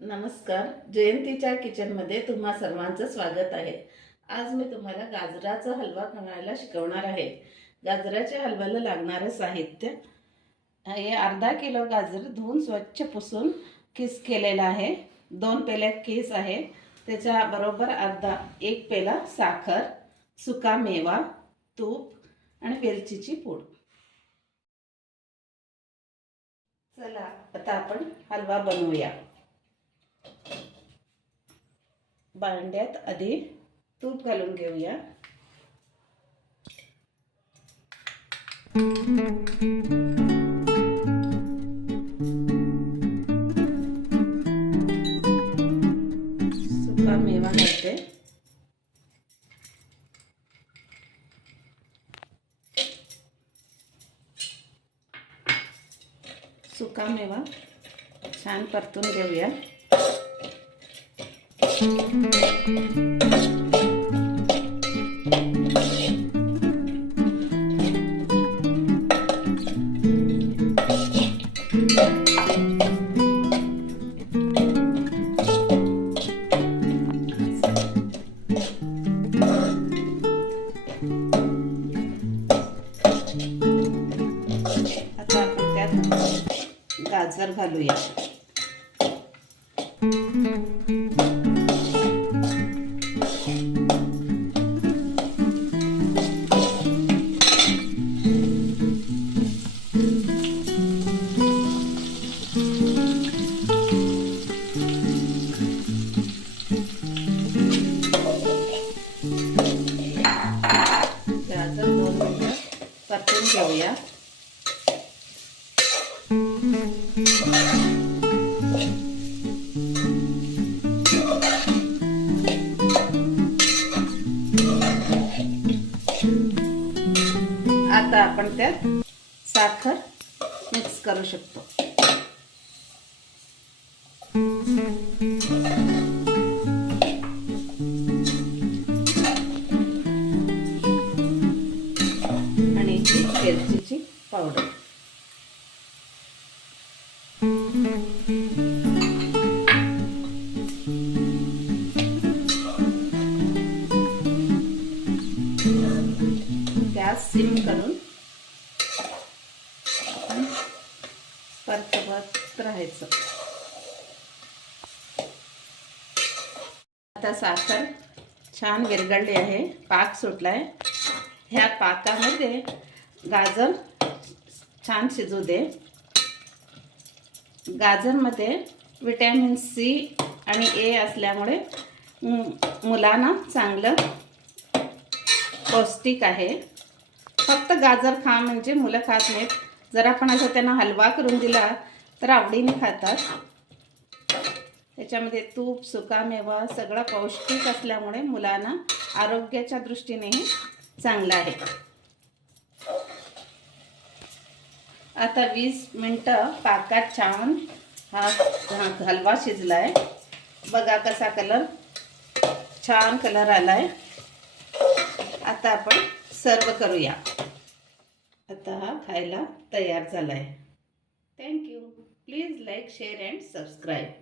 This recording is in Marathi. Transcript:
नमस्कार, जयंतीच्या किचनमध्ये तुम्हा सर्वांचं स्वागत आहे। आज मी तुम्हाला गाजराचा हलवा बनवायला शिकवणार आहे। गाजराच्या हलव्याला लागणारे साहित्य हे अर्धा किलो गाजर धुवून स्वच्छ पुसून किस केलेला आहे। 2 पेले किस आहे, त्याच्या बरोबर एक पेला साखर, सुका मेवा, तूप आणि वेलचीची पूड। चला आता आपण हलवा बनवूया। भांड्यात आधी तूप घालून घेऊया। सुका मेवा घालते। सुका मेवा छान परतून घेऊया। आता आपण त्यात गाजर घालूया। गाजर 2 मिनिटं परतून घेऊया। आता आपण त्यात साखर मिक्स करू शकतो। आणि वेलचीची पावडर। गॅस सिम करून आपण परतवत राहायचं। आता साखर छान विरघळली आहे, पाक सुटलाय। ह्या पाकामध्ये गाजर छान शिजू दे। गाजरमध्ये विटॅमिन सी आणि ए असल्यामुळे मुलांना चांगलं पौष्टिक आहे। फक्त गाजर खा म्हणजे मुलं खात नाहीत, जर आपण असं त्यांना हलवा करून दिला तर आवडीने खातात। त्याच्यामध्ये तूप, सुका मेवा सगळं पौष्टिक असल्यामुळे मुलांना आरोग्याच्या दृष्टीनेही चांगलं आहे। आता 20 मिनिटं पाकात छान हा हलवा शिजलाय। बघा कसा कलर, छान कलर आलाय। आता आपण सर्व करूया। आता हा खायला तयार झालाय। Thank you. Please like, share and subscribe.